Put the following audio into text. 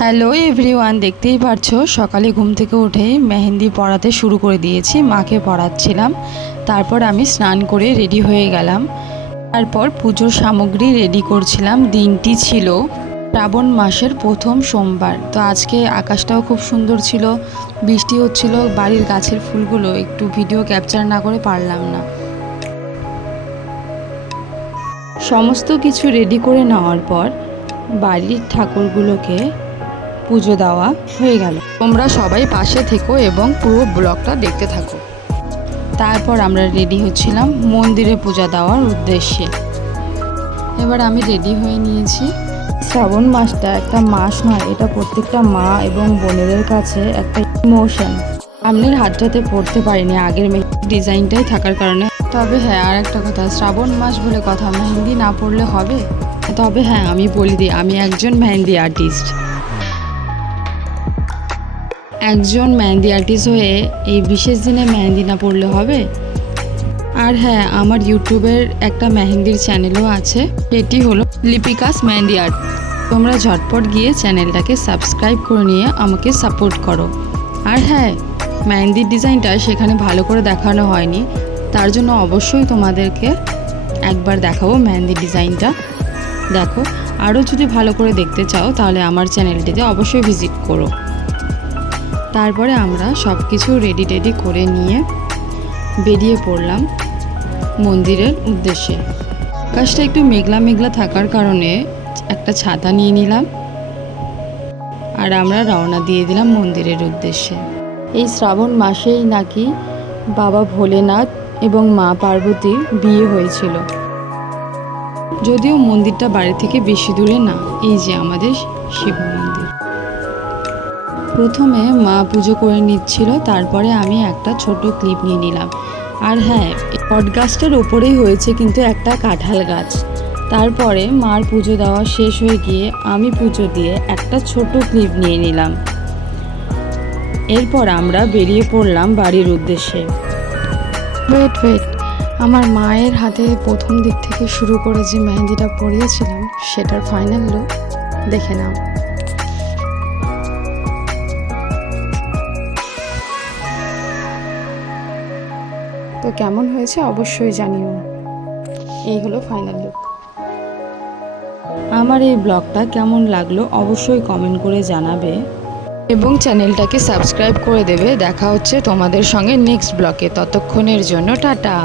Hello everyone দেখতেই পারছ? সকালে ঘুম থেকে উঠেই মেহেন্দি পড়াতে শুরু করে দিয়েছি, মাকে পড়াচ্ছিলাম তারপর আমি স্নান করে রেডি হয়ে গেলাম। তারপর পুজোর সামগ্রী রেডি করছিলাম, দিনটি ছিল শ্রাবণ মাসের প্রথম সোমবার। তো আজকে আকাশটাও খুব সুন্দর ছিল, বৃষ্টি হচ্ছিল, বাড়ির গাছের ফুলগুলো একটু ভিডিও ক্যাপচার না করে পারলাম না। সমস্ত কিছু রেডি করে নেওয়ার পর বাড়ির ঠাকুরগুলোকে পুজো দেওয়া হয়ে গেল। তোমরা সবাই পাশে থেকো এবং পুরো ব্লগটা দেখতে থাকো। তারপর আমরা রেডি হচ্ছিলাম মন্দিরে পূজা দেওয়ার উদ্দেশ্যে। এবার আমি রেডি হয়ে নিয়েছি। শ্রাবণ মাসটা একটা মাস নয়, এটা প্রত্যেকটা মা এবং বোনেদের কাছে একটা ইমোশন সামনের হাতটাতে পড়তে পারিনি, আগের মেহেন্দি ডিজাইনটাই থাকার কারণে। তবে হ্যাঁ আর একটা কথা, শ্রাবণ মাস বলে কথা, মেহেন্দি না পড়লে হবে? তবে হ্যাঁ আমি বলি দিই আমি একজন মেহেন্দি আর্টিস্ট একজন মেহেন্দি আর্টিস্ট হয়ে এই বিশেষ দিনে মেহেন্দি না পড়লে হবে? আর হ্যাঁ আমার ইউটিউবের একটা মেহেন্দির চ্যানেলও আছে। সেটি হলো লিপিকাস মেহেন্দি আর্ট তোমরা ঝটপট গিয়ে চ্যানেলটাকে সাবস্ক্রাইব করে নিয়ে আমাকে সাপোর্ট করো। আর হ্যাঁ মেহেন্দির ডিজাইনটা সেখানে ভালো করে দেখানো হয়নি। তার জন্য অবশ্যই তোমাদেরকে একবার দেখাবো মেহেন্দির ডিজাইনটা দেখো, আরও যদি ভালো করে দেখতে চাও, তাহলে আমার চ্যানেলটিতে অবশ্যই ভিজিট করো। তারপরে আমরা সব কিছু রেডি টেডি করে নিয়ে বেরিয়ে পড়লাম মন্দিরের উদ্দেশ্যে। আকাশটা একটু মেঘলা মেঘলা থাকার কারণে একটা ছাতা নিয়ে নিলাম আর আমরা রওনা দিয়ে দিলাম মন্দিরের উদ্দেশ্যে। এই শ্রাবণ মাসেই নাকি বাবা ভোলেনাথ এবং মা পার্বতীর বিয়ে হয়েছিল। যদিও মন্দিরটা বাড়ি থেকে বেশি দূরে না, এই যে আমাদের শিব মন্দির। প্রথমে মা পুজো করে নিচ্ছিল, তারপরে আমি একটা ছোট ক্লিপ নিয়ে নিলাম। আর হ্যাঁ বট গাছটার ওপরেই হয়েছে কিন্তু একটা কাঁঠাল গাছ। তারপরে মার পুজো দেওয়া শেষ হয়ে গিয়ে আমি পুজো দিয়ে একটা ছোট ক্লিপ নিয়ে নিলাম। এরপর আমরা বেরিয়ে পড়লাম বাড়ির উদ্দেশ্যে। ওয়েট ওয়েট আমার মায়ের হাতে প্রথম দিক থেকে শুরু করে যে মেহেন্দিটা পরিয়েছিলাম, সেটার ফাইনাল লুক দেখে নাও। তো কেমন হয়েছে অবশ্যই জানিও। এই হলো ফাইনাল লুক আমার এই ব্লগটা কেমন লাগল অবশ্যই কমেন্ট করে জানাবে। এবং চ্যানেলটাকে সাবস্ক্রাইব করে দেবে। দেখা হচ্ছে তোমাদের সঙ্গে নেক্সট ব্লকে ততক্ষণের জন্য টাটা।